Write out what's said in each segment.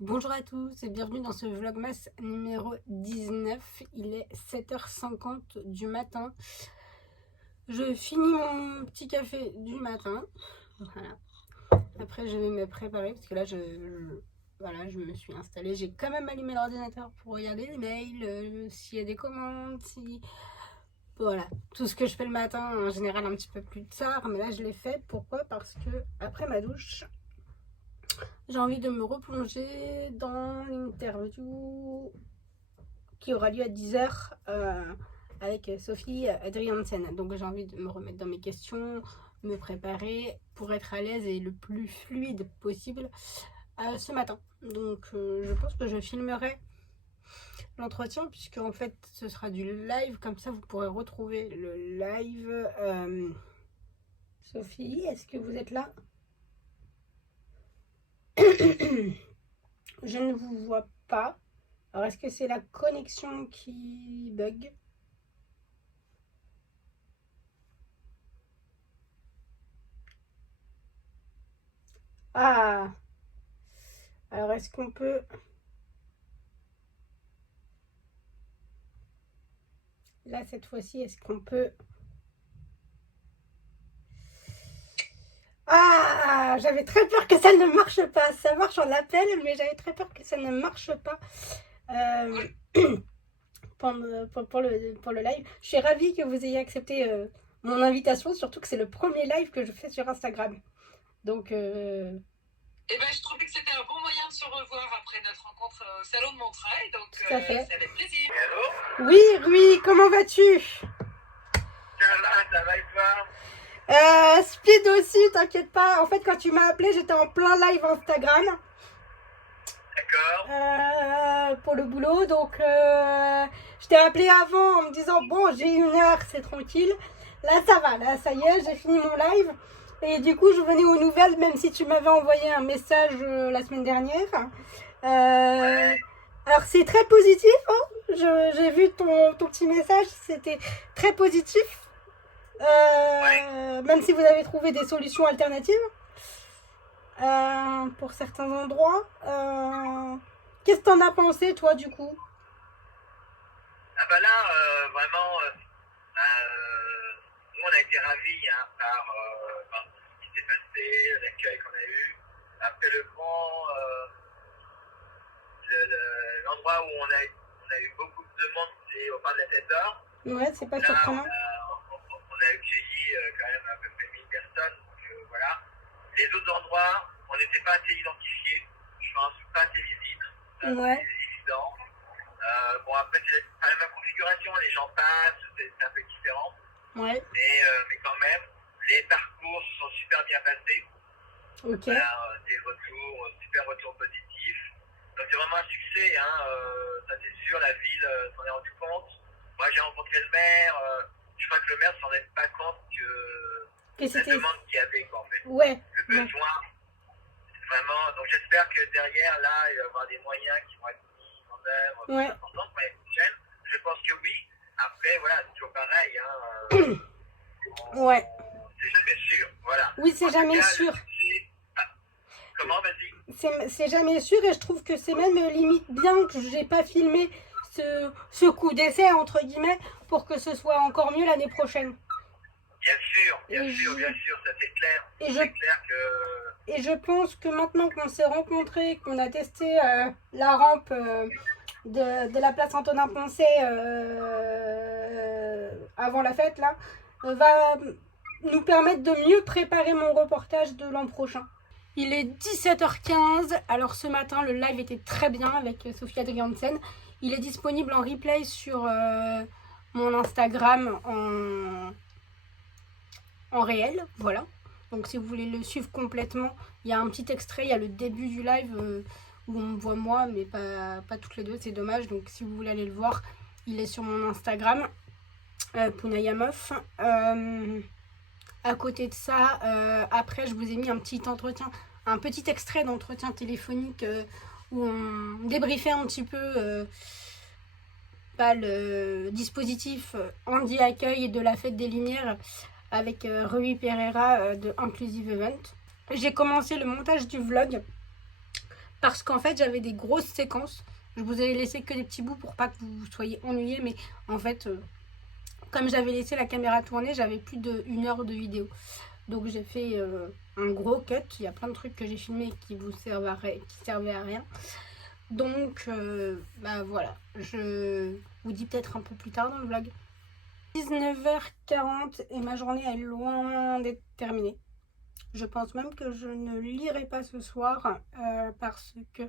Bonjour à tous et bienvenue dans ce vlogmas numéro 19. Il est 7h50 du matin. Je finis mon petit café du matin. Voilà. Après je vais me préparer parce que là voilà, je me suis installée. J'ai quand même allumé l'ordinateur pour regarder les mails, s'il y a des commandes, si... Voilà, tout ce que je fais le matin en général un petit peu plus tard. Mais là je l'ai fait. Pourquoi? Parce que après ma douche, j'ai envie de me replonger dans l'interview qui aura lieu à 10h avec Sophie Adriansen. Donc j'ai envie de me remettre dans mes questions, me préparer pour être à l'aise et le plus fluide possible ce matin. Donc je pense que je filmerai l'entretien puisque en fait ce sera du live, comme ça vous pourrez retrouver le live. Sophie, est-ce que vous êtes là? Je ne vous vois pas. Alors, est-ce que c'est la connexion qui bug? Ah! Alors, est-ce qu'on peut... Là, cette fois-ci, est-ce qu'on peut... Ah! J'avais très peur que ça ne marche pas. Ça marche en appel, mais j'avais très peur que ça ne marche pas. Pour le live. Je suis ravie que vous ayez accepté mon invitation, surtout que c'est le premier live que je fais sur Instagram. Donc, Eh ben, je trouvais que c'était un bon moyen de se revoir après notre rencontre au salon de Montreuil, donc tout à fait. c'est avec plaisir. Allô? Oui, Rui, comment vas-tu? Ça va et toi? Speed aussi, t'inquiète pas. En fait, quand tu m'as appelé, j'étais en plein live Instagram. D'accord. Pour le boulot, donc je t'ai appelé avant en me disant bon, j'ai 1 heure, c'est tranquille. Là, ça va, là, ça y est, j'ai fini mon live. Et du coup, je venais aux nouvelles, même si tu m'avais envoyé un message la semaine dernière. Alors, c'est très positif. Hein, j'ai vu ton petit message, c'était très positif. Même si vous avez trouvé des solutions alternatives pour certains endroits. Qu'est-ce que t'en as pensé, toi, du coup? Ah bah là, vraiment, nous on a été ravis par ce qui s'est passé, l'accueil qu'on a eu. Après l'endroit où on a eu beaucoup de demandes, c'est au parc de la Tête d'Or. Ouais, c'est pas Là, surprenant. on a accueilli quand même à peu près 1000 personnes, donc voilà. Les autres endroits, on n'était pas assez identifiés, je pense, pas assez visibles, Ouais. c'est évident. Bon, après, c'est pas la même configuration, les gens passent, c'est un peu différent. Ouais. Mais quand même, les parcours se sont super bien passés. Ok. Voilà, des retours, super retours positifs. Donc c'est vraiment un succès, hein, ça c'est sûr, la ville s'en est rendu compte. Moi j'ai rencontré le maire, je crois que le maire s'en est pas compte que la demande qu'il y avait, quoi, en fait. Ouais. Le besoin, vraiment. Donc j'espère que derrière, là, il va y avoir des moyens qui vont être mis en œuvre plus importants pour l'année prochaine. Je pense que oui. Après, voilà, c'est toujours pareil. Hein, ouais. C'est jamais sûr, voilà. Oui, c'est jamais sûr. Comment, vas-y. C'est jamais sûr et je trouve que c'est même limite bien que j'ai pas filmé ce coup d'essai, entre guillemets, pour que ce soit encore mieux l'année prochaine. Bien sûr, ça c'est clair. Et je pense que maintenant qu'on s'est rencontrés, qu'on a testé la rampe de la place Antonin-Poncet avant la fête, là, va nous permettre de mieux préparer mon reportage de l'an prochain. Il est 17h15, alors ce matin le live était très bien avec Sophie Adriansen. Il est disponible en replay sur mon Instagram en réel, voilà. Donc si vous voulez le suivre complètement, il y a un petit extrait, il y a le début du live où on me voit moi, mais pas toutes les deux, c'est dommage. Donc si vous voulez aller le voir, il est sur mon Instagram, Pounayameuf. À côté de ça, après je vous ai mis un petit entretien, un petit extrait d'entretien téléphonique où on débriefait un petit peu le dispositif Andy Accueil et de la Fête des Lumières avec Rui Pereira de Inclusive Event. J'ai commencé le montage du vlog parce qu'en fait j'avais des grosses séquences. Je vous ai laissé que des petits bouts pour pas que vous soyez ennuyés, mais en fait comme j'avais laissé la caméra tourner, j'avais plus d'1 heure de vidéo. Donc j'ai fait un gros cut. Il y a plein de trucs que j'ai filmés qui servaient à rien. Donc bah voilà, je vous dis peut-être un peu plus tard dans le vlog. 19h40 et ma journée est loin d'être terminée. Je pense même que je ne lirai pas ce soir parce que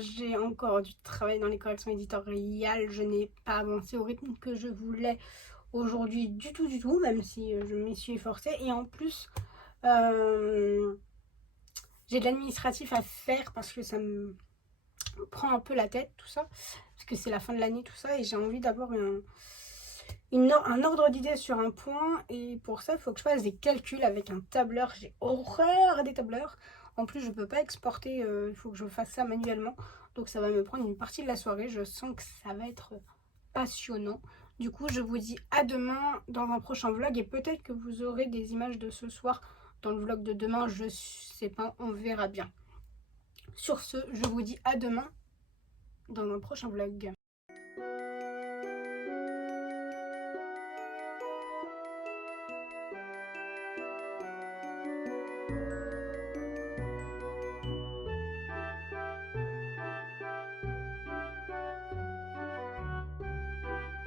j'ai encore du travail dans les corrections éditoriales. Je n'ai pas avancé au rythme que je voulais aujourd'hui du tout, même si je m'y suis efforcée. Et en plus, j'ai de l'administratif à faire parce que ça me prend un peu la tête, tout ça. Parce que c'est la fin de l'année, tout ça. Et j'ai envie d'avoir un ordre d'idées sur un point. Et pour ça, il faut que je fasse des calculs avec un tableur. J'ai horreur des tableurs. En plus, je peux pas exporter. Il faut que je fasse ça manuellement. Donc ça va me prendre une partie de la soirée. Je sens que ça va être passionnant. Du coup, je vous dis à demain dans un prochain vlog. Et peut-être que vous aurez des images de ce soir dans le vlog de demain. Je sais pas, on verra bien. Sur ce, je vous dis à demain dans un prochain vlog.